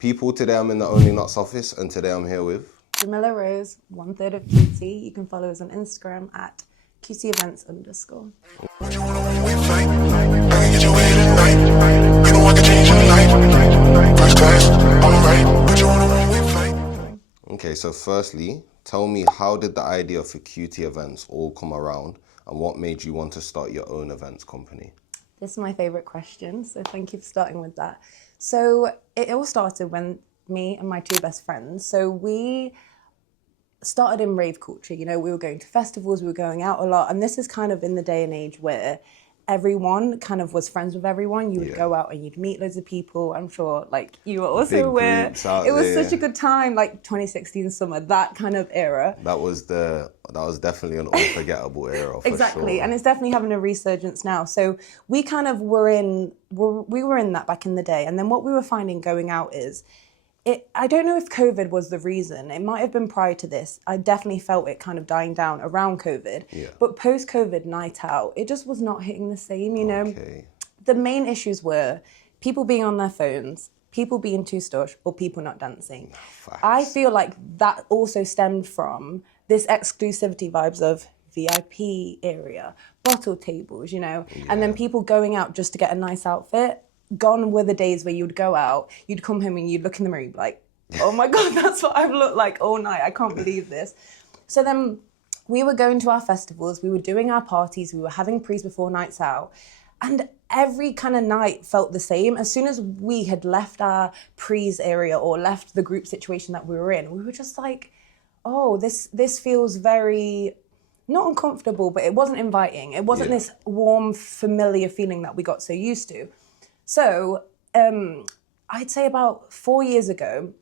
People, today I'm in the Only Nuts office, and today I'm here with... Jamila Rose, 1/3 of QT. You can follow us on Instagram at QTEvents_. Okay, so firstly, tell me, how did the idea for QT Events all come around, and what made you want to start your own events company? This is my favourite question, so thank you for starting with that. So it all started when me and my two best friends, so we started in rave culture. You know, we were going to festivals, we were going out a lot, and this is kind of in the day and age where everyone kind of was friends with everyone. You would go out and you'd meet loads of people. I'm sure, like, you were also Big aware. groups out it was there. such a good time, like 2016 summer, that kind of era. That was definitely an unforgettable era, for Exactly, sure. and it's definitely having a resurgence now. So we kind of were in that back in the day, and then what we were finding going out is, I don't know if COVID was the reason. It might have been prior to this. I definitely felt it kind of dying down around COVID. Yeah. But post-COVID night out, it just was not hitting the same, you know. Okay. The main issues were people being on their phones, people being too stush, or people not dancing. Facts. I feel like that also stemmed from this exclusivity vibes of VIP area, bottle tables, you know, and then people going out just to get a nice outfit. Gone were the days where you'd go out, you'd come home and you'd look in the mirror, you'd be like, oh my God, that's what I've looked like all night. I can't believe this. So then we were going to our festivals, we were doing our parties, we were having pre's before nights out. And every kind of night felt the same. As soon as we had left our pre's area or left the group situation that we were in, we were just like, oh, this feels very, not uncomfortable, but it wasn't inviting. It wasn't this warm, familiar feeling that we got so used to. So I'd say about 4 years ago,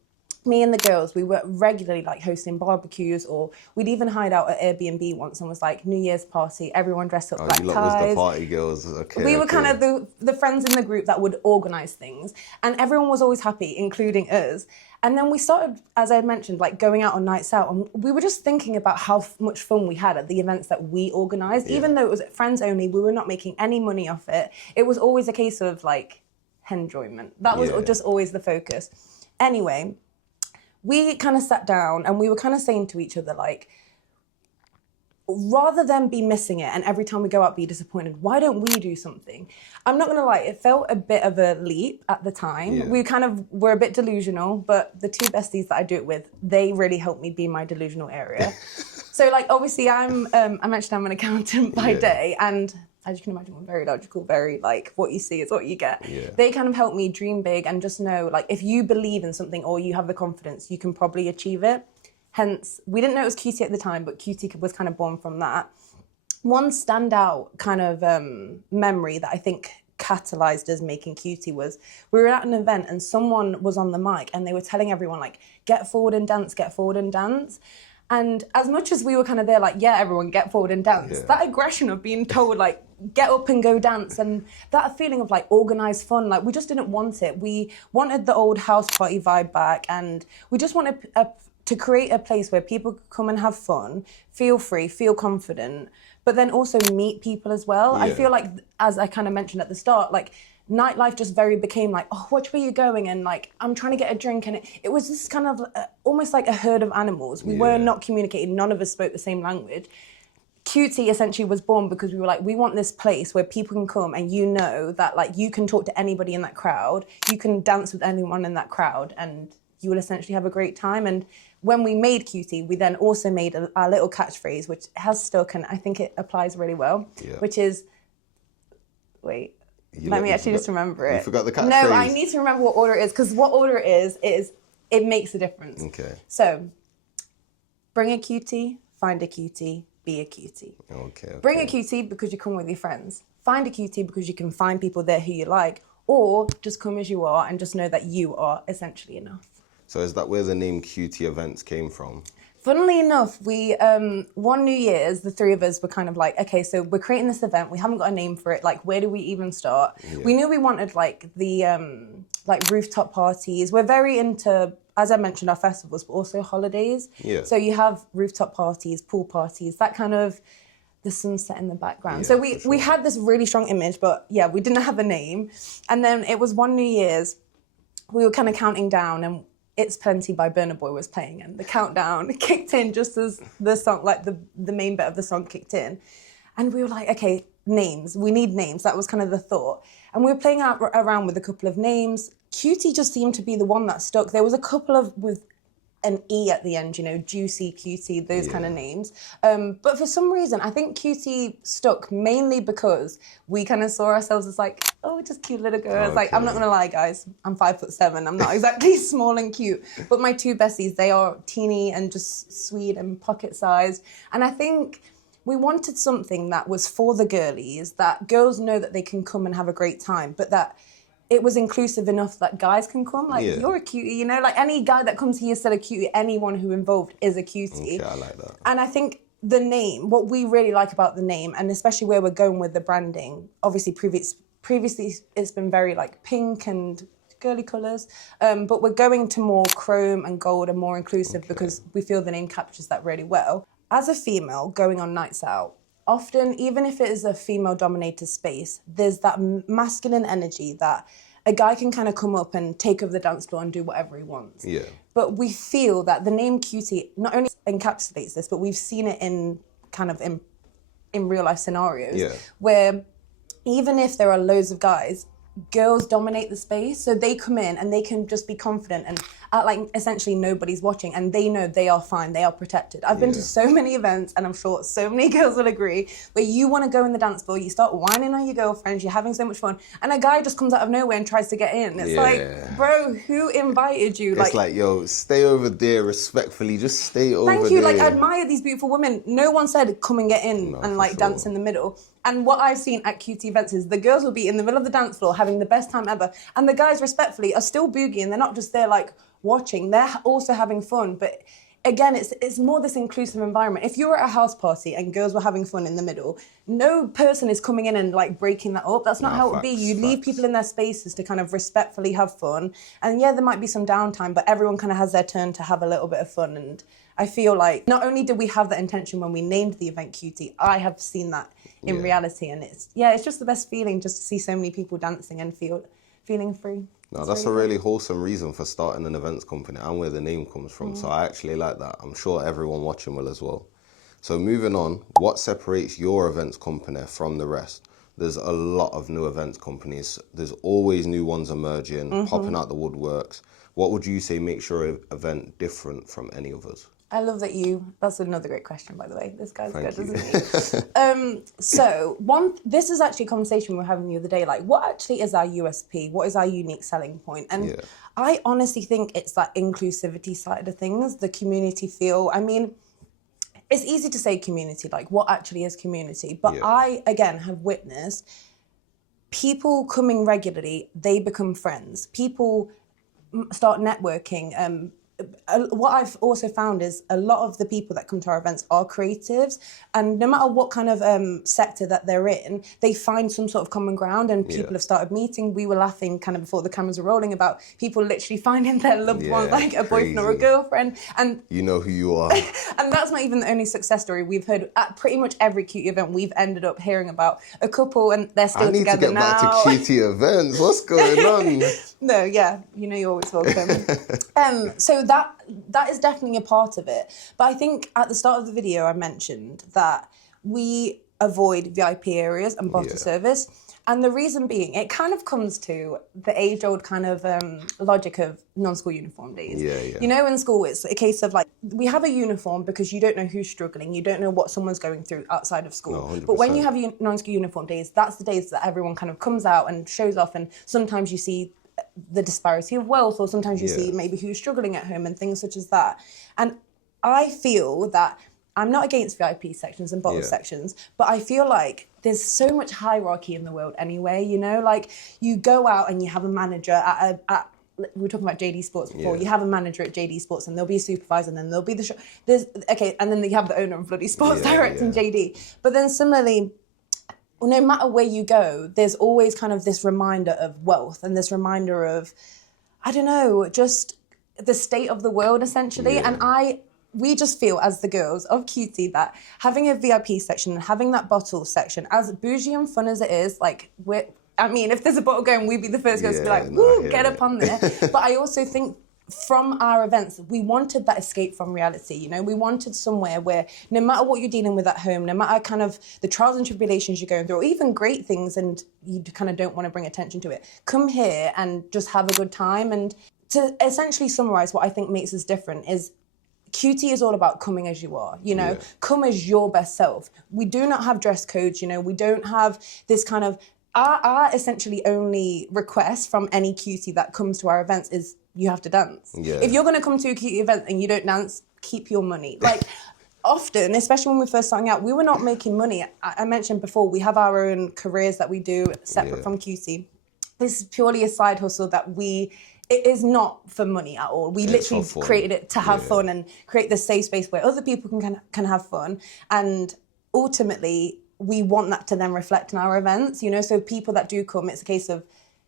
me and the girls, we were regularly like hosting barbecues, or we'd even hide out at Airbnb once and was like, New Year's party, everyone dressed up black You lot ties. was the party girls. Okay. We were kind of the friends in the group that would organise things, and everyone was always happy, including us. And then we started, as I mentioned, like going out on nights out, and we were just thinking about how much fun we had at the events that we organised. Even though it was friends only, we were not making any money off it. It was always a case of like enjoyment. That was just always the focus. Anyway, we kind of sat down and we were kind of saying to each other, like, rather than be missing it and every time we go out be disappointed, why don't we do something? I'm not going to lie, it felt a bit of a leap at the time. Yeah. We kind of were a bit delusional, but the two besties that I do it with, they really helped me be in my delusional area. So, like, obviously I mentioned I'm an accountant by day, and as you can imagine, we're very logical, very like, what you see is what you get. Yeah. They kind of help me dream big and just know, like, if you believe in something or you have the confidence, you can probably achieve it. Hence, we didn't know it was QT at the time, but QT was kind of born from that. One standout kind of memory that I think catalyzed us making QT was, we were at an event and someone was on the mic and they were telling everyone, like, get forward and dance, get forward and dance. And as much as we were kind of there, like, yeah, everyone get forward and dance, that aggression of being told, like, get up and go dance, and that feeling of, like, organised fun, like, we just didn't want it. We wanted the old house party vibe back, and we just wanted to create a place where people could come and have fun, feel free, feel confident, but then also meet people as well. I feel like, as I kind of mentioned at the start, like, nightlife just very became like, oh, which way are you going? And like, I'm trying to get a drink. And it was this kind of almost like a herd of animals. We were not communicating. None of us spoke the same language. QT essentially was born because we were like, we want this place where people can come and you know that, like, you can talk to anybody in that crowd. You can dance with anyone in that crowd and you will essentially have a great time. And when we made QT, we then also made our little catchphrase, which has stuck, and I think it applies really well, which is, let me actually just remember it. You forgot the catchphrase? No, I need to remember what order it is, because what order it is, it makes a difference. Okay. So, bring a QT, find a QT, be a QT. Okay. Bring a QT because you come with your friends. Find a QT because you can find people there who you like, or just come as you are and just know that you are essentially enough. So is that where the name QT Events came from? Funnily enough, we, one New Year's, the three of us were kind of like, okay, so we're creating this event. We haven't got a name for it. Like, where do we even start? Yeah. We knew we wanted, like, the, like, rooftop parties. We're very into, as I mentioned, our festivals, but also holidays. Yeah. So you have rooftop parties, pool parties, that kind of, the sunset in the background. Yeah, so we had this really strong image, but yeah, we didn't have a name. And then it was one New Year's. we were kind of counting down, and It's Plenty by Burna Boy was playing, and the countdown kicked in just as the song, like the main bit of the song kicked in. And we were like, okay, names, we need names. That was kind of the thought. And we were playing around with a couple of names. Cutie just seemed to be the one that stuck. There was a couple of with an E at the end, you know, Juicy, Cutie, those kind of names. But for some reason, I think Cutie stuck mainly because we kind of saw ourselves as like, oh, just cute little girls. Like, I'm not going to lie, guys, I'm 5'7". I'm not exactly small and cute. But my two besties, they are teeny and just sweet and pocket-sized. And I think we wanted something that was for the girlies, that girls know that they can come and have a great time, but that it was inclusive enough that guys can come. Like, you're a cutie, you know? Like, any guy that comes here said a cutie, anyone who involved is a cutie. Okay, I like that. And I think the name, what we really like about the name, and especially where we're going with the branding, obviously previously it's been very, like, pink and girly colours, but we're going to more chrome and gold and more inclusive because we feel the name captures that really well. As a female going on nights out, often, even if it is a female-dominated space, there's that masculine energy that a guy can kind of come up and take over the dance floor and do whatever he wants. Yeah. But we feel that the name Cutie not only encapsulates this, but we've seen it in kind of in real-life scenarios where even if there are loads of guys, girls dominate the space, so they come in and they can just be confident and act like essentially nobody's watching, and they know they are fine, they are protected. I've been to so many events, and I'm sure so many girls will agree, where you want to go in the dance floor, you start whining on your girlfriends, you're having so much fun, and a guy just comes out of nowhere and tries to get in. It's like, bro, who invited you? It's like, yo, stay over there respectfully, just stay over there. Thank you, like, I admire these beautiful women. No one said come and get in and like dance in the middle. And what I've seen at cutie events is the girls will be in the middle of the dance floor having the best time ever, and the guys respectfully are still boogieing. They're not just there like watching, they're also having fun. But again, it's more this inclusive environment. If you were at a house party and girls were having fun in the middle, no person is coming in and like breaking that up. That's not how it would be. You leave people in their spaces to kind of respectfully have fun. And yeah, there might be some downtime, but everyone kind of has their turn to have a little bit of fun. And I feel like not only did we have that intention when we named the event Cutie, I have seen that in reality. And it's just the best feeling just to see so many people dancing and feeling free. No, that's a really wholesome reason for starting an events company and where the name comes from. So I actually like that. I'm sure everyone watching will as well. So moving on, what separates your events company from the rest? There's a lot of new events companies. There's always new ones emerging, popping out the woodworks. What would you say makes your event different from any others? I love that that's another great question, by the way. This guy's Thank good, you. isn't he? This is actually a conversation we were having the other day, like, what actually is our USP? What is our unique selling point? And I honestly think it's that inclusivity side of things, the community feel. I mean, it's easy to say community, like, what actually is community? But I, again, have witnessed people coming regularly, they become friends. People start networking. What I've also found is a lot of the people that come to our events are creatives, and no matter what kind of sector that they're in, they find some sort of common ground, and people have started meeting. We were laughing kind of before the cameras were rolling about people literally finding their loved one, like a boyfriend or a girlfriend. And you know who you are. And that's not even the only success story. We've heard at pretty much every cutie event, we've ended up hearing about a couple and they're still together now. I need to get back to cutie events. What's going on? No, yeah, you know you're always welcome. So that is definitely a part of it. But I think at the start of the video I mentioned that we avoid VIP areas and bottle service. And the reason being, it kind of comes to the age-old kind of logic of non-school uniform days. You know, in school, it's a case of like, we have a uniform because you don't know who's struggling. You don't know what someone's going through outside of school. No, but when you have non-school uniform days, that's the days that everyone kind of comes out and shows off. And sometimes you see the disparity of wealth, or sometimes you see maybe who's struggling at home and things such as that. And I feel that I'm not against VIP sections and bottle sections, but I feel like there's so much hierarchy in the world anyway, you know, like you go out and you have a manager at we were talking about JD Sports before. You have a manager at JD Sports, and there'll be a supervisor, and then there'll be and then you have the owner of bloody Sports Direct and JD. But then similarly, no matter where you go, there's always kind of this reminder of wealth and this reminder of, I don't know, just the state of the world essentially. And we just feel as the girls of Cutie that having a VIP section and having that bottle section, as bougie and fun as it is, like I mean, if there's a bottle going, we'd be the first girls to be like, no, woo, get up on there. But I also think from our events, we wanted that escape from reality, you know? We wanted somewhere where no matter what you're dealing with at home, no matter kind of the trials and tribulations you're going through, or even great things and you kind of don't want to bring attention to it, come here and just have a good time. And to essentially summarize what I think makes us different is QT is all about coming as you are, you know, come as your best self. We do not have dress codes, you know, we don't have this kind of, our essentially only request from any QT that comes to our events is you have to dance. Yeah. If you're going to come to a QT event and you don't dance, keep your money. Like often, especially when we're first starting out, we were not making money. I mentioned before, we have our own careers that we do separate from QT. This is purely a side hustle that it is not for money at all. We literally created it to have fun and create this safe space where other people can have fun. And ultimately, we want that to then reflect in our events, you know? So people that do come, it's a case of,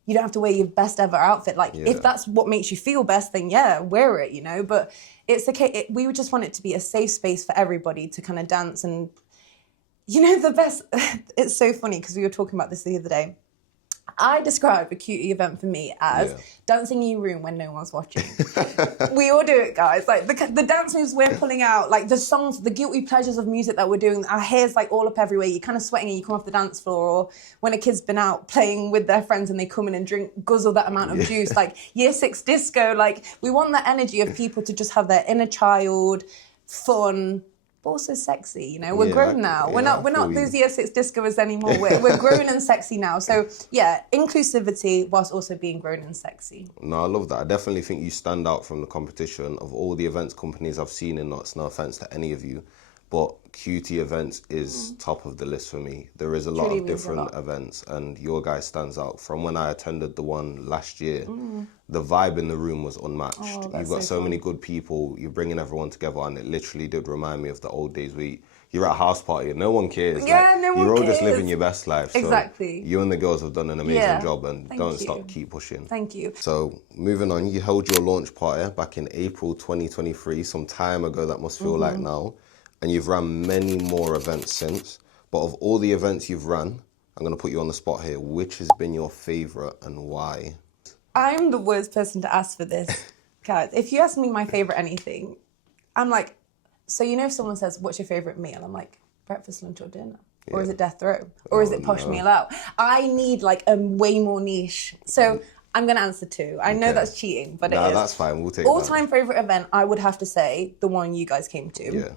you don't have to wear your best ever outfit. Like, if that's what makes you feel best, then wear it, you know? But it's a case, we just want it to be a safe space for everybody to kind of dance. And, you know, the best, it's so funny because we were talking about this the other day. I describe a QT event for me as dancing in your room when no one's watching. We all do it, guys. Like the dance moves we're pulling out, like the songs, the guilty pleasures of music that we're doing, our hair's like all up everywhere. You're kind of sweating and you come off the dance floor, or when a kid's been out playing with their friends and they come in and guzzle that amount of juice, like year 6 disco. Like we want that energy of people to just have their inner child, fun, but also sexy, you know. We're grown now. We're not those year 6 discoers anymore. We're grown and sexy now. So yeah, inclusivity whilst also being grown and sexy. No, I love that. I definitely think you stand out from the competition of all the events companies I've seen in Knots. No offense to any of you, but QT events is top of the list for me. There is a lot of different events, and your guy stands out. From when I attended the one last year, the vibe in the room was unmatched. You've got so many good people, you're bringing everyone together, and it literally did remind me of the old days where you're at a house party and no one cares. Yeah, no one cares. You're all just living your best life. So exactly. You and the girls have done an amazing job, and don't stop, keep pushing. Thank you. So moving on, you held your launch party back in April 2023, some time ago that must feel like now. And you've run many more events since. But of all the events you've run, I'm going to put you on the spot here. Which has been your favourite and why? I'm the worst person to ask for this. Guys, if you ask me my favourite anything, I'm like, so you know if someone says, what's your favourite meal? I'm like, breakfast, lunch or dinner? Or is it death row? Or is it posh meal out? I need like a way more niche. So I'm going to answer 2. I know that's cheating, but it is. That's fine. We'll take All-time favourite event, I would have to say, the one you guys came to. Yeah.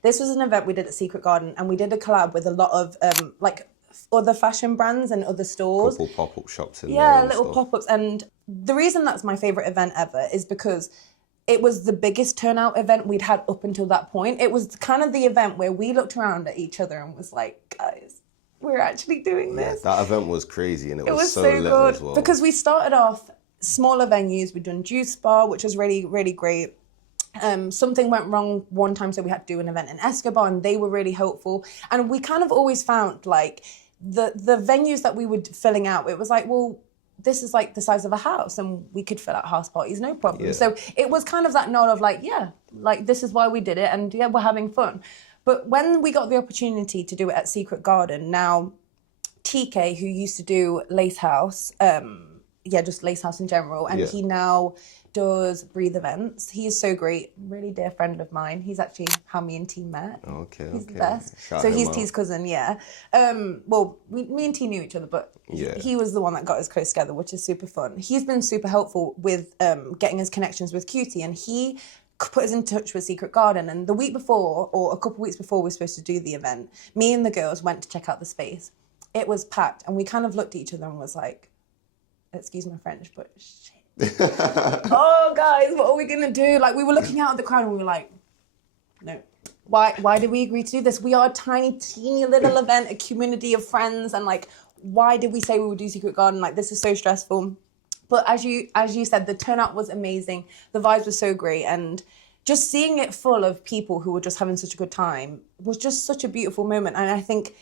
This was an event we did at Secret Garden, and we did a collab with a lot of like other fashion brands and other stores. Couple pop-up shops in there. Yeah, little pop-ups. And the reason that's my favourite event ever is because it was the biggest turnout event we'd had up until that point. It was kind of the event where we looked around at each other and was like, guys, we're actually doing this. That event was crazy, and it was so good little as well. because we started off smaller venues. We'd done Juice Bar, which was really, really great. Something went wrong one time, so we had to do an event in Escobar, and they were really helpful. And we kind of always found like the venues that we were filling out, it was like, well, this is like the size of a house and we could fill out house parties, no problem. Yeah. So it was kind of that nod of like, yeah, like this is why we did it, and yeah, we're having fun. But when we got the opportunity to do it at Secret Garden, now TK, who used to do Lace House, just Lace House in general, and he now does Breathe events. He is so great, really dear friend of mine. He's actually how me and T met. He's the best. So he's T's cousin, well, me and T knew each other, but he was the one that got us close together, which is super fun. He's been super helpful with getting us connections with QT, and he put us in touch with Secret Garden. And the week before, or a couple of weeks before we were supposed to do the event, me and the girls went to check out the space. It was packed, and we kind of looked at each other and was like, excuse my French, but shit. Oh, guys, what are we going to do? Like, we were looking out at the crowd and we were like, no. Why did we agree to do this? We are a tiny, teeny little event, a community of friends, and like, why did we say we would do Secret Garden? Like, this is so stressful. But as you said, the turnout was amazing. The vibes were so great, and just seeing it full of people who were just having such a good time was just such a beautiful moment. And I think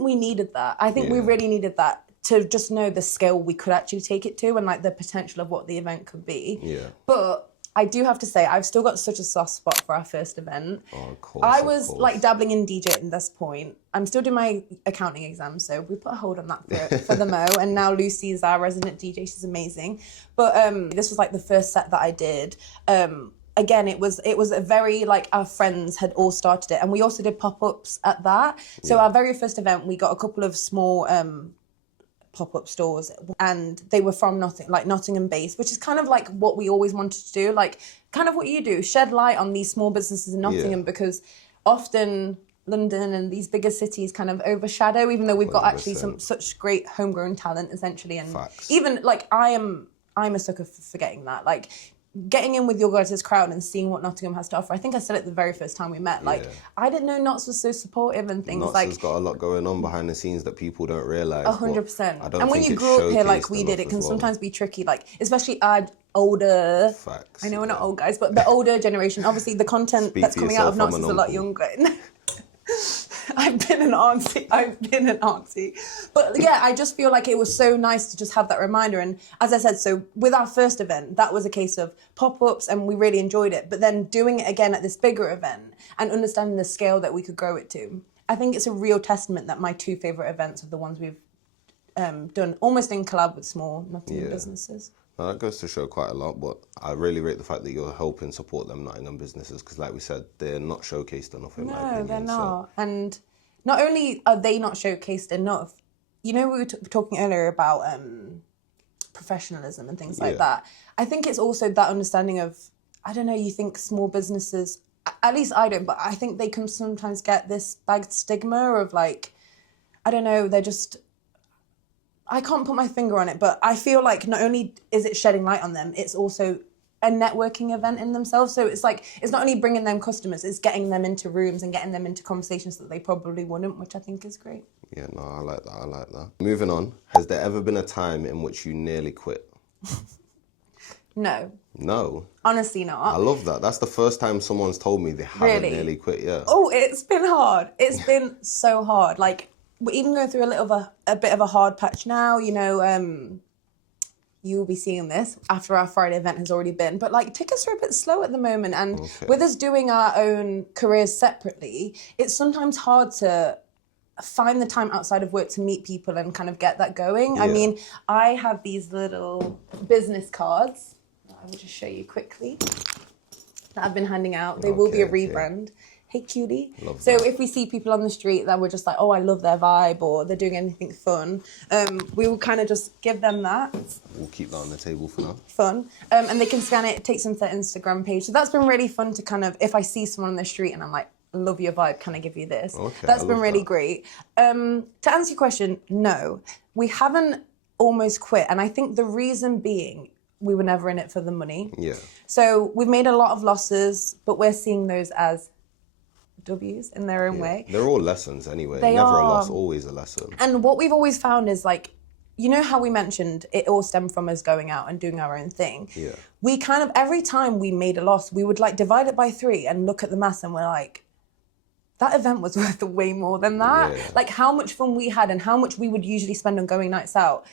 we needed that. I think we really needed that, to just know the scale we could actually take it to, and like the potential of what the event could be. Yeah. But I do have to say, I've still got such a soft spot for our first event. Oh, of course. I was like dabbling in DJ at this point. I'm still doing my accounting exam, so we put a hold on that for the Mo. And now Lucy is our resident DJ. She's amazing. But this was like the first set that I did. Again, it was a very, like, our friends had all started it. And we also did pop-ups at that. So our very first event, we got a couple of small pop-up stores, and they were from Nottingham based, which is kind of like what we always wanted to do, like kind of what you do, shed light on these small businesses in Nottingham, because often London and these bigger cities kind of overshadow, even though we've got 100%. Actually such great homegrown talent, essentially. And Facts. Even like I'm a sucker for forgetting that, like getting in with your guys' crowd and seeing what Nottingham has to offer. I think I said it the very first time we met. Like, I didn't know Notts was so supportive and things. Notts has got a lot going on behind the scenes that people don't realise. 100%. And when you grew up here like we did, it can sometimes be tricky. Like, especially our older... Facts. I know we're not old guys, but the older generation, obviously the content that's coming out of Notts is a lot younger. I've been an auntie. But yeah, I just feel like it was so nice to just have that reminder. And as I said, so with our first event, that was a case of pop-ups and we really enjoyed it. But then doing it again at this bigger event and understanding the scale that we could grow it to, I think it's a real testament that my two favourite events are the ones we've done almost in collab with small Nottingham businesses. Now, that goes to show quite a lot, but I really rate the fact that you're helping support them Nottingham businesses, because like we said, they're not showcased enough in my opinion. No, they're not. And not only are they not showcased enough, you know, we were talking earlier about professionalism and things like that. I think it's also that understanding of, I don't know, you think small businesses, at least I don't, but I think they can sometimes get this bagged stigma of like, I don't know, they're just... I can't put my finger on it, but I feel like not only is it shedding light on them, it's also a networking event in themselves. So it's like, it's not only bringing them customers, it's getting them into rooms and getting them into conversations that they probably wouldn't, which I think is great. Yeah, no, I like that. Moving on, has there ever been a time in which you nearly quit? No. No? Honestly not. I love that. That's the first time someone's told me they haven't nearly quit, yeah. Oh, it's been hard. It's been so hard. Like, we're even going through a bit of a hard patch now, you know, you will be seeing this after our Friday event has already been, but like tickets are a bit slow at the moment, and with us doing our own careers separately, it's sometimes hard to find the time outside of work to meet people and kind of get that going. I mean, I have these little business cards that I will just show you quickly that I've been handing out. They will be a rebrand. Hey, cutie. Love so that. If we see people on the street that we're just like, oh, I love their vibe, or they're doing anything fun, we will kind of just give them that. We'll keep that on the table for now. Fun. And they can scan it, it takes them to their Instagram page. So that's been really fun to kind of, if I see someone on the street and I'm like, love your vibe, can I give you this? That's been really great. To answer your question, no. We haven't almost quit. And I think the reason being, we were never in it for the money. Yeah. So we've made a lot of losses, but we're seeing those as W's in their own way. They're all lessons anyway. They Never are. a loss, always a lesson. And what we've always found is like, you know how we mentioned it all stemmed from us going out and doing our own thing. Yeah. We kind of, every time we made a loss, we would like divide it by 3 and look at the mass and we're like, that event was worth way more than that. Yeah. Like how much fun we had and how much we would usually spend on going nights out.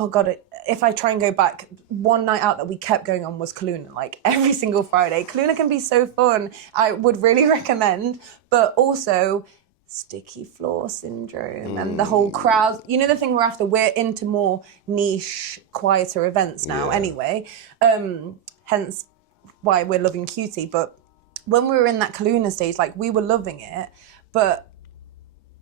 Oh God, if I try and go back, one night out that we kept going on was Kaluna, like every single Friday. Kaluna can be so fun. I would really recommend, but also sticky floor syndrome and the whole crowd. You know the thing we're into more niche, quieter events now anyway. Hence why we're loving Cutie. But when we were in that Kaluna stage, like we were loving it, but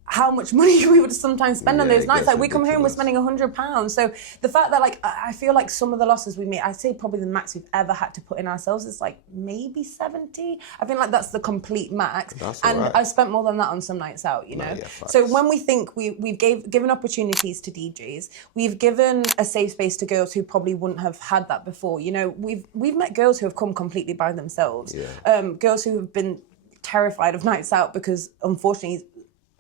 how much money we would sometimes spend on those nights. Like we come home, we're spending £100. So the fact that like, I feel like some of the losses we made, I'd say probably the max we've ever had to put in ourselves is like maybe 70. I feel like that's the complete max. That's and right. I've spent more than that on some nights out, you know? Yeah, so when we think we've given opportunities to DJs, we've given a safe space to girls who probably wouldn't have had that before. You know, we've met girls who have come completely by themselves. Girls who have been terrified of nights out because unfortunately,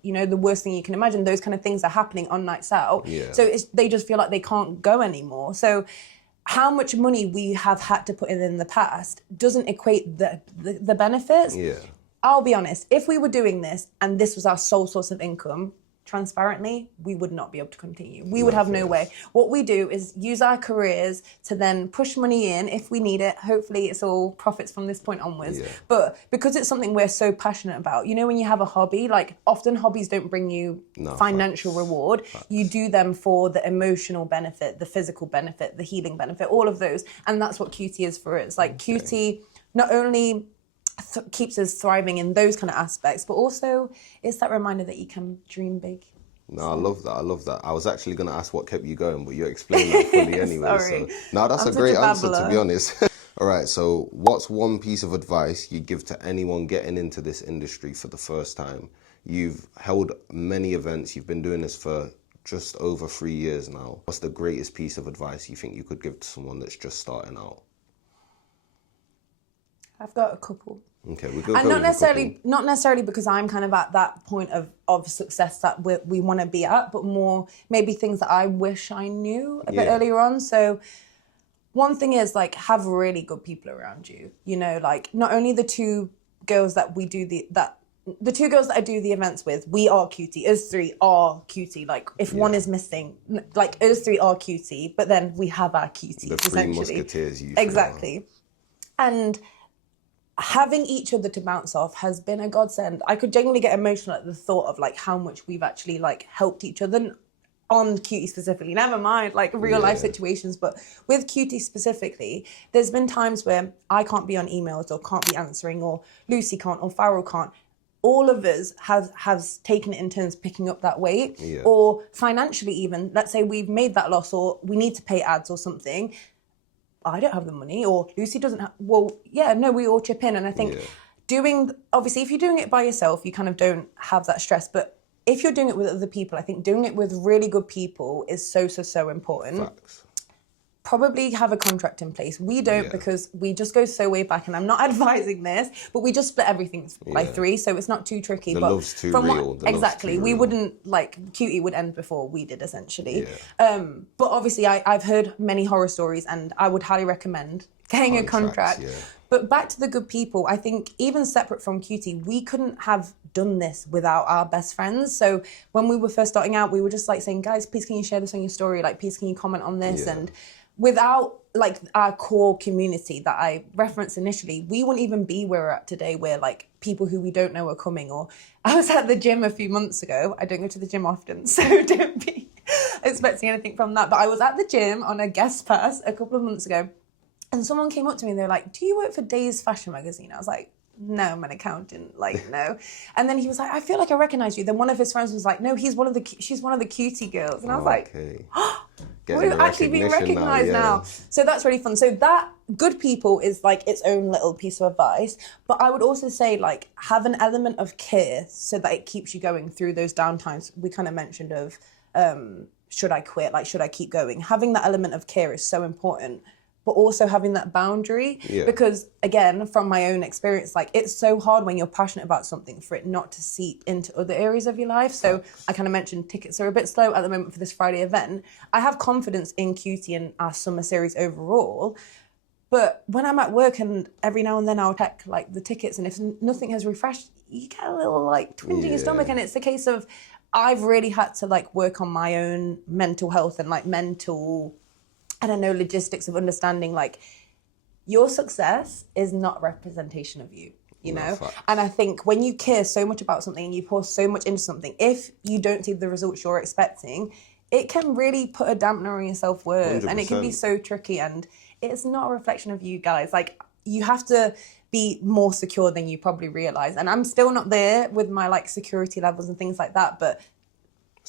you know, the worst thing you can imagine, those kind of things are happening on nights out. So they just feel like they can't go anymore. So how much money we have had to put in the past doesn't equate the benefits. I'll be honest, if we were doing this and this was our sole source of income, transparently, we would not be able to continue. We would have no way. What we do is use our careers to then push money in if we need it. Hopefully it's all profits from this point onwards. Yeah. But because it's something we're so passionate about, you know, when you have a hobby, like often hobbies don't bring you financial reward. You do them for the emotional benefit, the physical benefit, the healing benefit, all of those. And that's what QT is for us. Like QT not only keeps us thriving in those kind of aspects, but also it's that reminder that you can dream big. No, I love that. I was actually going to ask what kept you going, but you explained that fully anyway. Sorry. So, no, that's I'm a such great a answer, to babbler. be honest. All right, so what's one piece of advice you'd give to anyone getting into this industry for the first time? You've held many events, you've been doing this for just over 3 years now. What's the greatest piece of advice you think you could give to someone that's just starting out? I've got a couple. Okay, we go. And not necessarily because I'm kind of at that point of success that we want to be at, but more maybe things that I wish I knew a bit earlier on. So one thing is like have really good people around you. You know, like not only the two girls that I do the events with, we are QT. Us three are QT. Like if one is missing, like us three are QT, but then we have our QTs. The three musketeers, you exactly. And having each other to bounce off has been a godsend. I could genuinely get emotional at the thought of like how much we've actually like helped each other on QT specifically. Never mind like real life situations, but with QT specifically, there's been times where I can't be on emails or can't be answering, or Lucy can't, or Farrell can't. All of us has taken it in turns picking up that weight, or financially even. Let's say we've made that loss, or we need to pay ads or something. I don't have the money, or Lucy doesn't have, we all chip in. And I think obviously if you're doing it by yourself, you kind of don't have that stress. But if you're doing it with other people, I think doing it with really good people is so important. Facts. Probably have a contract in place. We don't because we just go so way back, and I'm not advising this, but we just split everything by 3, so it's not too tricky. The but love's too real. Exactly. We wouldn't, like, QT would end before we did, essentially. But obviously I've heard many horror stories, and I would highly recommend getting a contract. But back to the good people, I think even separate from QT, we couldn't have done this without our best friends. So when we were first starting out, we were just like saying, guys, please can you share this on your story? Like, please can you comment on this? And without like our core community that I referenced initially, we wouldn't even be where we're at today, where like people who we don't know are coming. Or I was at the gym a few months ago. I don't go to the gym often, so don't be expecting anything from that. But I was at the gym on a guest pass a couple of months ago, and someone came up to me and they were like, do you work for Day's Fashion Magazine? I was like, no, I'm an accountant, like, no. And then he was like, I feel like I recognize you. Then one of his friends was like, no, she's one of the QT girls. And I was like, we're actually being recognized now. So that's really fun. So that good people is like its own little piece of advice. But I would also say like have an element of care so that it keeps you going through those downtimes we kind of mentioned of should I quit? Like, should I keep going? Having that element of care is so important. But also having that boundary, because again, from my own experience, like it's so hard when you're passionate about something for it not to seep into other areas of your life. So I kind of mentioned tickets are a bit slow at the moment for this Friday event. I have confidence in QT and our summer series overall. But when I'm at work and every now and then I'll check like the tickets, and if nothing has refreshed, you get a little like twinge in your stomach. And it's a case of I've really had to like work on my own mental health and like logistics of understanding like your success is not representation of you, you know? And I think when you care so much about something and you pour so much into something, if you don't see the results you're expecting, it can really put a dampener on your self-worth. 100%. And it can be so tricky, and it's not a reflection of you guys. Like you have to be more secure than you probably realize. And I'm still not there with my like security levels and things like that, but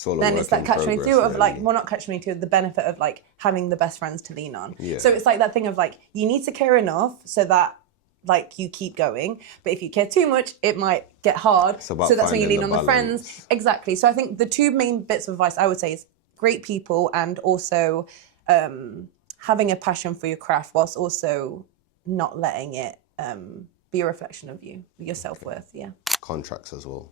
then it's that catch-22 of like, well, not catch-22, the benefit of like having the best friends to lean on. So it's like that thing of like, you need to care enough so that like you keep going. But if you care too much, it might get hard. So that's when you lean on the friends. Exactly. So I think the two main bits of advice I would say is great people, and also having a passion for your craft whilst also not letting it be a reflection of you, your self-worth. Contracts as well.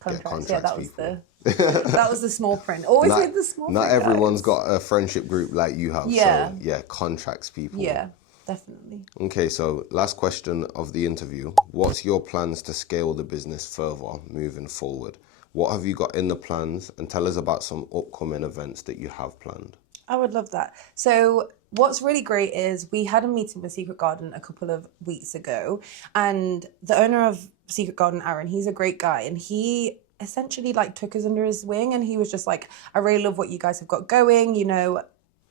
Contracts, that was the small print. Always with the small print. Not everyone's got a friendship group like you have. So contracts people. Yeah, definitely. Okay, so last question of the interview. What's your plans to scale the business further moving forward? What have you got in the plans? And tell us about some upcoming events that you have planned. I would love that. So what's really great is we had a meeting with Secret Garden a couple of weeks ago, and the owner of Secret Garden, Aaron, he's a great guy, and he essentially like took us under his wing, and he was just like, I really love what you guys have got going, you know,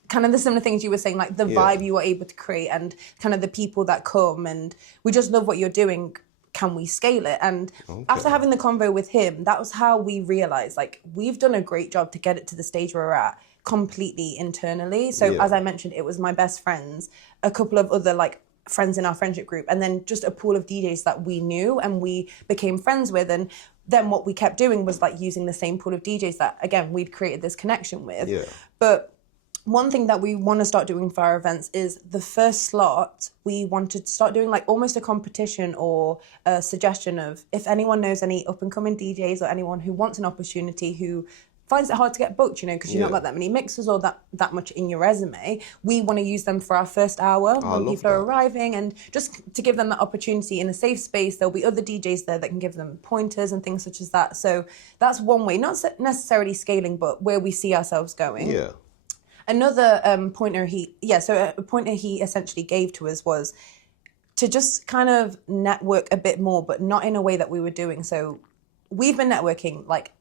kind of the similar things you were saying, like the vibe you were able to create and kind of the people that come, and we just love what you're doing. Can we scale it? And after having the convo with him, that was how we realized, like, we've done a great job to get it to the stage where we're at completely internally. So as I mentioned, it was my best friends, a couple of other like friends in our friendship group, and then just a pool of DJs that we knew and we became friends with. And then what we kept doing was like using the same pool of DJs that, again, we'd created this connection with. But one thing that we want to start doing for our events is the first slot, we wanted to start doing like almost a competition or a suggestion of if anyone knows any up and coming DJs or anyone who wants an opportunity, who finds it hard to get booked, you know, because you've not got that many mixers or that much in your resume. We want to use them for our first hour when people are arriving, and just to give them that opportunity in a safe space. There'll be other DJs there that can give them pointers and things such as that. So that's one way, not necessarily scaling, but where we see ourselves going. Yeah. Another pointer a pointer he essentially gave to us was to just kind of network a bit more, but not in a way that we were doing. So we've been networking, like,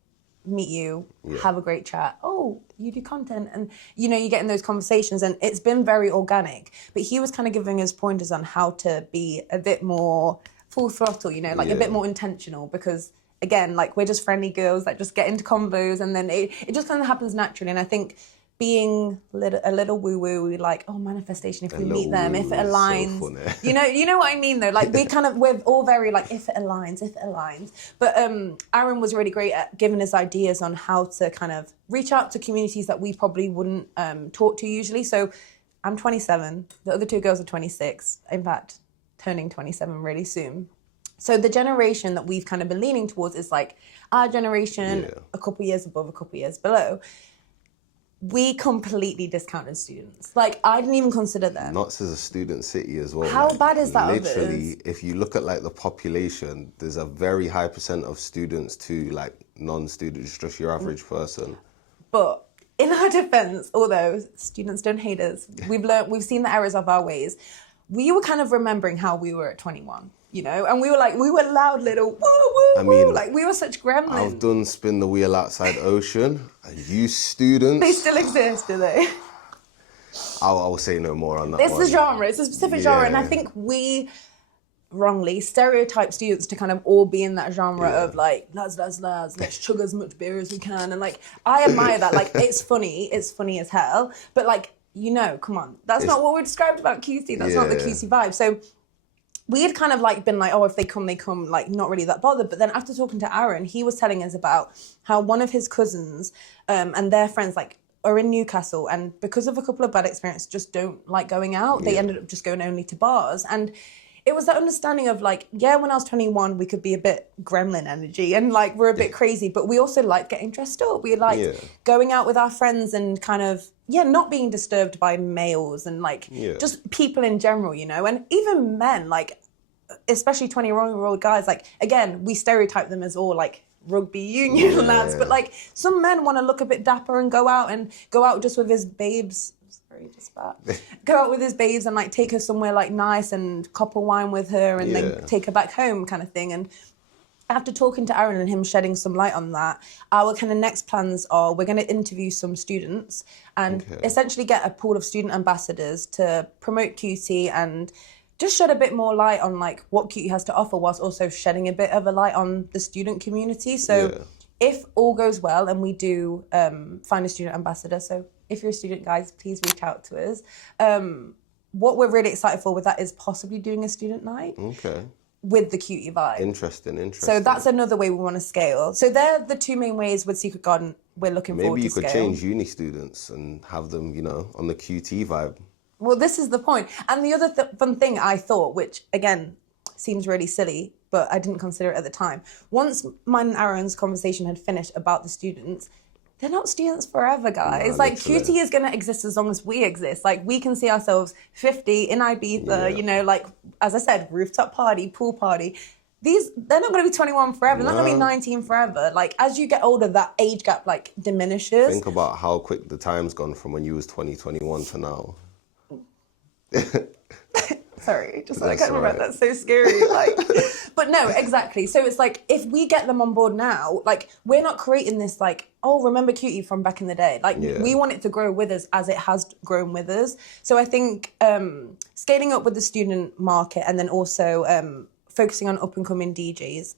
meet you, have a great chat. Oh, you do content, and you know, you get in those conversations, and it's been very organic. But he was kind of giving us pointers on how to be a bit more full throttle, you know, like a bit more intentional, because again, like, we're just friendly girls that just get into combos, and then it just kind of happens naturally. And I think being a little woo-woo, like, oh, manifestation, if we meet them, if it aligns. So you know what I mean, though? Like, we're all very, like, if it aligns. But Aaron was really great at giving us ideas on how to kind of reach out to communities that we probably wouldn't talk to usually. So I'm 27. The other two girls are 26. In fact, turning 27 really soon. So the generation that we've kind of been leaning towards is, like, our generation, a couple years above, a couple years below. We completely discounted students. Like, I didn't even consider them. Notts is a student city as well. How bad is that? Literally, if you look at like the population, there's a very high % of students to like non-students, just your average person. But in our defense, although students don't hate us, we've seen the errors of our ways. We were kind of remembering how we were at 21. You know, and we were loud little woo woo woo, like we were such gremlins. I've done Spin the Wheel Outside Ocean. You students, they still exist, do they? I'll say no more on that. It's the genre. It's a specific genre, and I think we wrongly stereotype students to kind of all be in that genre of like lads, let's chug as much beer as we can, and like I admire that. Like, it's funny as hell, but like, you know, come on, that's not what we described about QC. That's not the QC vibe. So we had kind of like been like, oh, if they come, like not really that bothered. But then after talking to Aaron, he was telling us about how one of his cousins and their friends like are in Newcastle, and because of a couple of bad experiences, just don't like going out. They ended up just going only to bars. And it was that understanding of like, when I was 21, we could be a bit gremlin energy and like we're a bit crazy, but we also liked getting dressed up. We liked going out with our friends and kind of, not being disturbed by males and like just people in general, you know, and even men, like, especially 20-year-old guys, like, again, we stereotype them as all like rugby union lads, but like some men want to look a bit dapper and go out just with his babes. Sorry, just that. Go out with his babes and like take her somewhere like nice and cop a wine with her and then take her back home kind of thing. And after talking to Aaron and him shedding some light on that, our kind of next plans are we're going to interview some students and essentially get a pool of student ambassadors to promote QT and just shed a bit more light on like what QT has to offer, whilst also shedding a bit of a light on the student community. So if all goes well and we do find a student ambassador, so if you're a student, guys, please reach out to us. What we're really excited for with that is possibly doing a student night. With the QT vibe. Interesting. So that's another way we want to scale. So they're the two main ways with Secret Garden we're looking forward to scale. Maybe you could change uni students and have them, you know, on the QT vibe. Well, this is the point. And the other fun thing I thought, which again seems really silly, but I didn't consider it at the time. Once mine and Aaron's conversation had finished about the students, they're not students forever, guys. No, like, QT is going to exist as long as we exist. Like, we can see ourselves 50 in Ibiza, you know, like, as I said, rooftop party, pool party. they're not going to be 21 forever. They're not going to be 19 forever. Like, as you get older, that age gap, like, diminishes. Think about how quick the time's gone from when you was 21 to now. Sorry, just That's like, I remember, right. that's so scary. Like, but no, exactly. So it's like, if we get them on board now, like, we're not creating this, like, oh, remember Cutie from back in the day. Like, we want it to grow with us as it has grown with us. So I think scaling up with the student market, and then also focusing on up-and-coming DJs,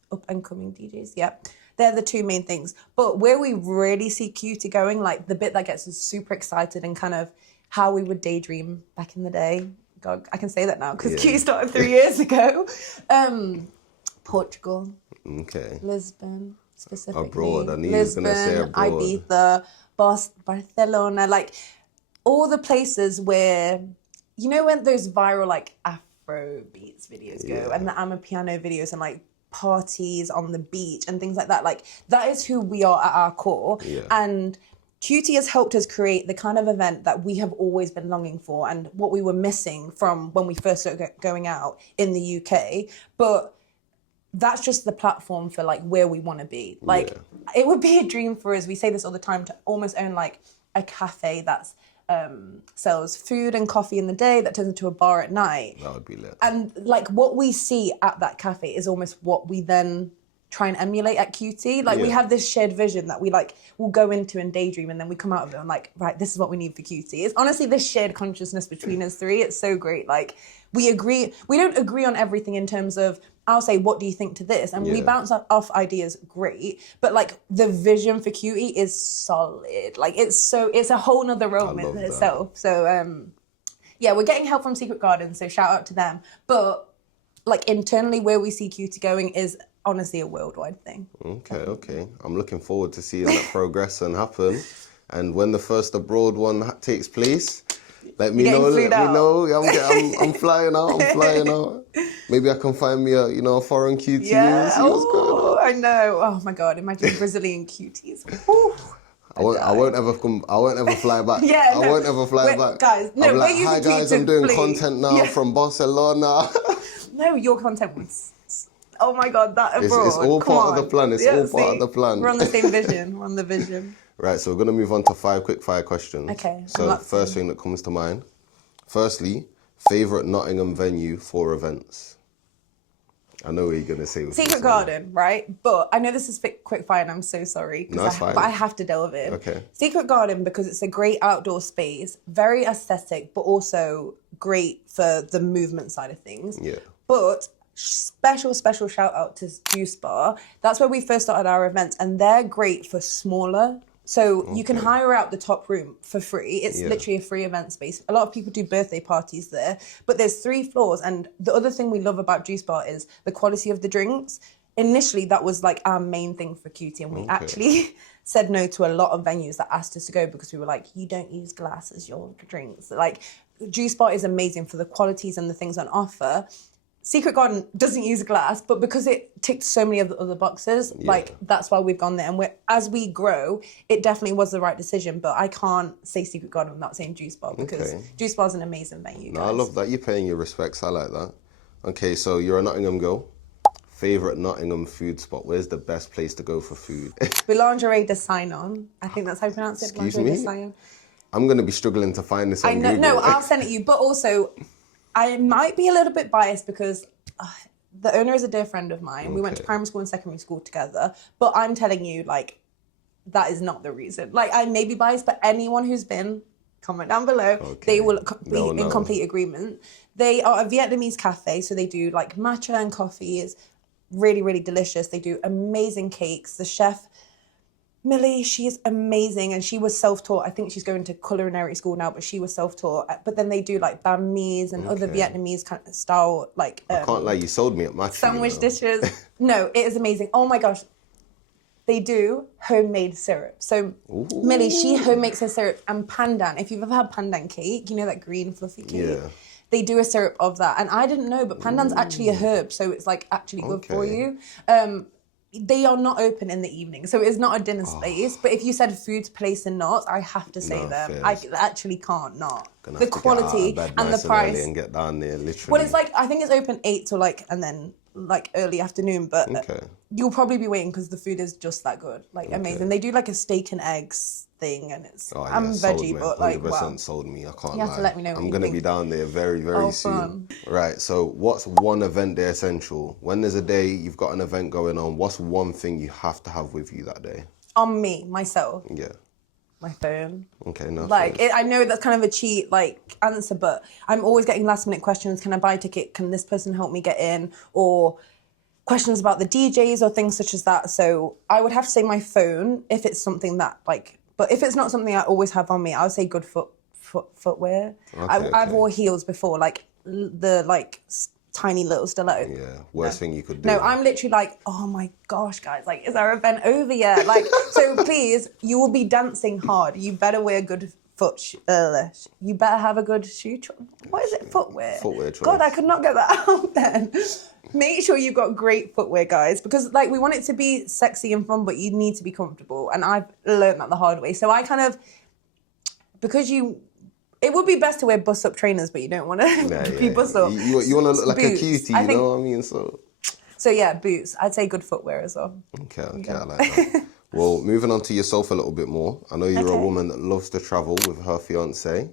yep. They're the two main things. But where we really see Cutie going, like, the bit that gets us super excited and kind of how we would daydream back in the day. God, I can say that now because Cutie started 3 years ago. Portugal. Okay. Lisbon, specifically. Abroad. I knew you was going to say abroad. Ibiza, Barcelona, like all the places where, you know, when those viral like Afro beats videos go and the Amapiano videos and like parties on the beach and things like that. Like, that is who we are at our core. Yeah. And Cutie has helped us create the kind of event that we have always been longing for and what we were missing from when we first started going out in the UK. But that's just the platform for like where we want to be. Like, it would be a dream for us, we say this all the time, to almost own like a cafe that's sells food and coffee in the day that turns into a bar at night. That would be lit. And like what we see at that cafe is almost what we then try and emulate at Cutie. Like, we have this shared vision that we like will go into and daydream, and then we come out of it and like, right, this is what we need for Cutie. It's honestly this shared consciousness between us three. It's so great. Like, we don't agree on everything in terms of, I'll say, what do you think to this? And we bounce off ideas, great. But like the vision for Cutie is solid. Like, it's a whole nother realm in itself. So we're getting help from Secret Garden, so shout out to them. But like internally where we see Cutie going is honestly a worldwide thing. Okay. I'm looking forward to seeing that progress and happen. And when the first abroad one takes place, let me know. I'm flying out. Maybe I can find me a foreign cutie. Yeah. See what's going on. I know. Oh my God. Imagine Brazilian cuties. Whew. I won't ever fly back. I won't ever fly back. Guys, no, I'm like, we're hi guys, I'm doing content now from Barcelona. No, your content was... Oh my God, that abroad. It's all part of the plan. Part of the plan. We're on the same vision. We're on the vision. Right, so we're going to move on to 5 quick fire questions. Okay. So first thing that comes to mind. Firstly, favourite Nottingham venue for events? I know what you're going to say. Secret Garden, right? But I know this is quick fire and I'm so sorry. No, it's fine. But I have to delve in. Okay. Secret Garden, because it's a great outdoor space, very aesthetic, but also great for the movement side of things. Yeah. But special shout out to Juice Bar. That's where we first started our events, and they're great for smaller. So you can hire out the top room for free. It's literally a free event space. A lot of people do birthday parties there, but there's 3 floors. And the other thing we love about Juice Bar is the quality of the drinks. Initially, that was like our main thing for Cutie, and we actually said no to a lot of venues that asked us to go because we were like, you don't use glass as your drinks. Like, Juice Bar is amazing for the qualities and the things on offer. Secret Garden doesn't use glass, but because it ticked so many of the other boxes, like, that's why we've gone there. And as we grow, it definitely was the right decision. But I can't say Secret Garden without saying Juice Bar, because Juice Bar is an amazing venue, guys. No, I love that. You're paying your respects. I like that. Okay, so you're a Nottingham girl. Favourite Nottingham food spot? Where's the best place to go for food? Boulangerie de Sion. I think that's how you pronounce it. Excuse Boulangerie me? de Sion. I'm going to be struggling to find this on Google. No, I'll send it you. But also, I might be a little bit biased because the owner is a dear friend of mine. We went to primary school and secondary school together. But I'm telling you, like, that is not the reason. Like, I may be biased, but anyone who's been, comment down below. They will be in complete agreement. They are a Vietnamese cafe, so they do like matcha and coffee. Is really, really delicious. They do amazing cakes. The chef, Millie, she is amazing, and she was self-taught. I think she's going to culinary school now, but she was self-taught. But then they do like banh mi's and other Vietnamese kind of style, like I can't lie, you sold me at matcha. Sandwich dishes. No, it is amazing. Oh my gosh. They do homemade syrup. So Millie, she home makes her syrup, and pandan. If you've ever had pandan cake, you know that green fluffy cake. Yeah. They do a syrup of that, and I didn't know, but pandan's actually a herb, so it's like actually good for you. They are not open in the evening, so it is not a dinner space. But if you said food place in North, I have to say them. Fierce. I actually can't not. The quality and the price. and get down there, literally. Well, it's like, I think it's open 8 to like, and then like early afternoon, but Okay. you'll probably be waiting because the food is just that good, like amazing. They do like a steak and eggs thing, and it's Oh, I'm yeah, sold veggie, me. but like 100% wow. sold me. I can't You have lie. to let me know what I'm you going to be think. down there very, very Oh, soon. fun. Right, so what's one event day essential? When there's a day you've got an event going on, what's one thing you have to have with you that day? On me, myself, Yeah. my phone. Okay, no Like, stress. I know that's kind of a cheat, like, answer, but I'm always getting last minute questions. Can I buy a ticket? Can this person help me get in? Or questions about the DJs or things such as that. So I would have to say my phone if it's something that, like, but if it's not something I always have on me, I would say good footwear. Okay, I've okay. wore heels before, like, the, like, tiny little stiletto. Yeah, worst thing you could do. No, I'm literally like, oh my gosh, guys, like, is our event over yet? Like, so please, you will be dancing hard. You better wear good you better have a good shoe choice. What is it? Footwear. Footwear choice. God, I could not get that out then. Make sure you've got great footwear, guys, because like we want it to be sexy and fun, but you need to be comfortable. And I've learned that the hard way. So I kind of, because it would be best to wear bus-up trainers, but you don't want to be bus-up. You want to look like Boots. a cutie, I you think, know what I mean? So yeah, boots. I'd say good footwear as well. Okay, I like that. Well, moving on to yourself a little bit more. I know you're a Okay. woman that loves to travel with her fiance.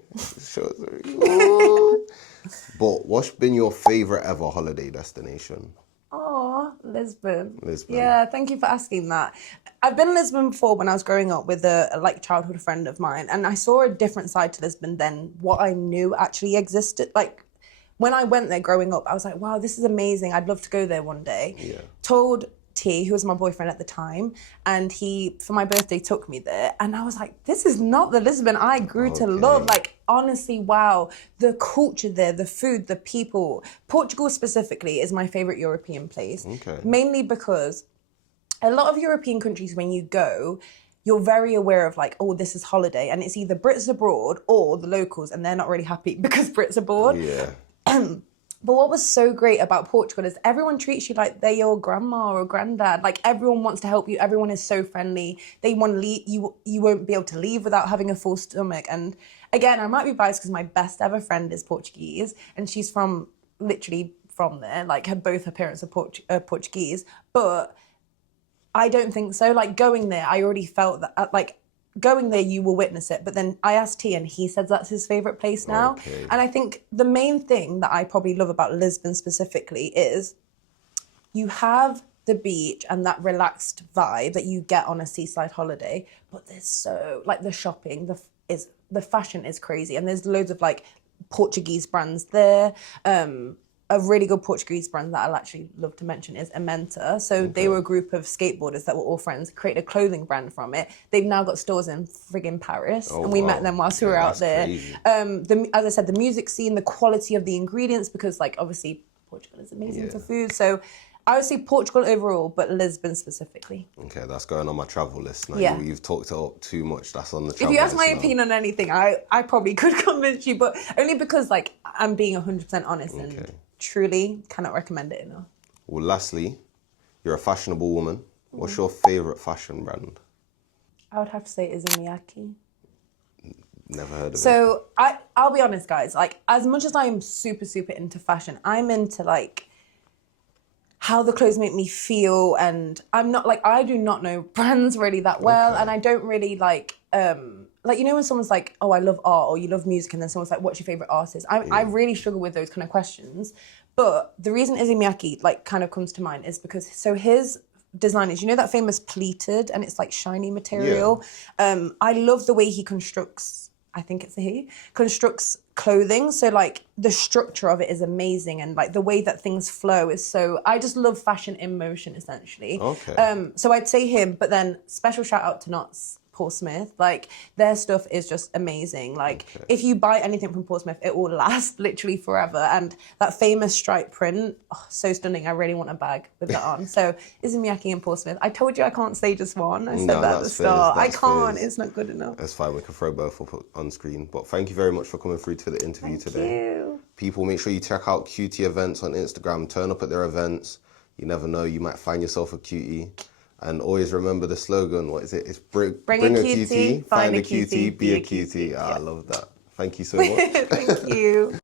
But what's been your favourite ever holiday destination? Oh, Lisbon. Lisbon. Yeah, thank you for asking that. I've been in Lisbon before when I was growing up with a like childhood friend of mine, and I saw a different side to Lisbon than what I knew actually existed. Like when I went there growing up, I was like, wow, this is amazing. I'd love to go there one day. Yeah. Told T, who was my boyfriend at the time, and he, for my birthday, took me there. And I was like, this is not the Lisbon I grew to love. Like, honestly, wow. The culture there, the food, the people. Portugal specifically is my favorite European place. Okay. Mainly because a lot of European countries, when you go, you're very aware of like, oh, this is holiday. And it's either Brits abroad or the locals, and they're not really happy because Brits abroad. Yeah. But what was so great about Portugal is everyone treats you like they're your grandma or granddad. Like everyone wants to help you. Everyone is so friendly. They want to leave. You won't be able to leave without having a full stomach. And again, I might be biased because my best ever friend is Portuguese, and she's literally from there. Like both her parents are Portuguese, but I don't think so. Like going there, I already felt that like. Going there, you will witness it. But then I asked T, and he said that's his favourite place now. Okay. And I think the main thing that I probably love about Lisbon specifically is you have the beach and that relaxed vibe that you get on a seaside holiday. But there's so, like the shopping, the fashion is crazy. And there's loads of like Portuguese brands there. A really good Portuguese brand that I'll actually love to mention is Amenta. So they were a group of skateboarders that were all friends, created a clothing brand from it. They've now got stores in friggin' Paris. Oh, and we wow. met them whilst we were out there. Crazy. As I said, the music scene, the quality of the ingredients, because like obviously Portugal is amazing for food. So I would say Portugal overall, but Lisbon specifically. Okay, that's going on my travel list now. Yeah. You've talked it up too much. That's on the If travel you ask list my now. opinion on anything, I probably could convince you, but only because like I'm being 100% honest and truly cannot recommend it enough. Well, lastly, you're a fashionable woman. What's your favourite fashion brand? I would have to say Izumiyaki. Never heard of it. So I'll be honest, guys. Like as much as I am super, super into fashion, I'm into like how the clothes make me feel, and I'm not like I do not know brands really that well, and I don't really like you know when someone's like, oh, I love art, or you love music, and then someone's like, what's your favorite artist? I really struggle with those kind of questions. But the reason Izzy Miyake like kind of comes to mind is because his design is, you know, that famous pleated and it's like shiny material. I love the way he constructs. I think it's he constructs clothing. So like the structure of it is amazing, and like the way that things flow is so. I just love fashion in motion, essentially. Okay. So I'd say him, but then special shout out to Knots. Paul Smith, like their stuff is just amazing. Like if you buy anything from Paul Smith, it will last literally forever. And that famous stripe print, so stunning. I really want a bag with that on. So Izumiyaki and Paul Smith. I told you I can't say just one. I said that at the start. I can't. It's not good enough. That's fine. We can throw both up on screen. But thank you very much for coming through to the interview today. You. People, make sure you check out Cutie Events on Instagram. Turn up at their events. You never know. You might find yourself a cutie. And always remember the slogan. What is it? It's bring a cutie, find a cutie, be a cutie. I love that. Thank you so much. Thank you.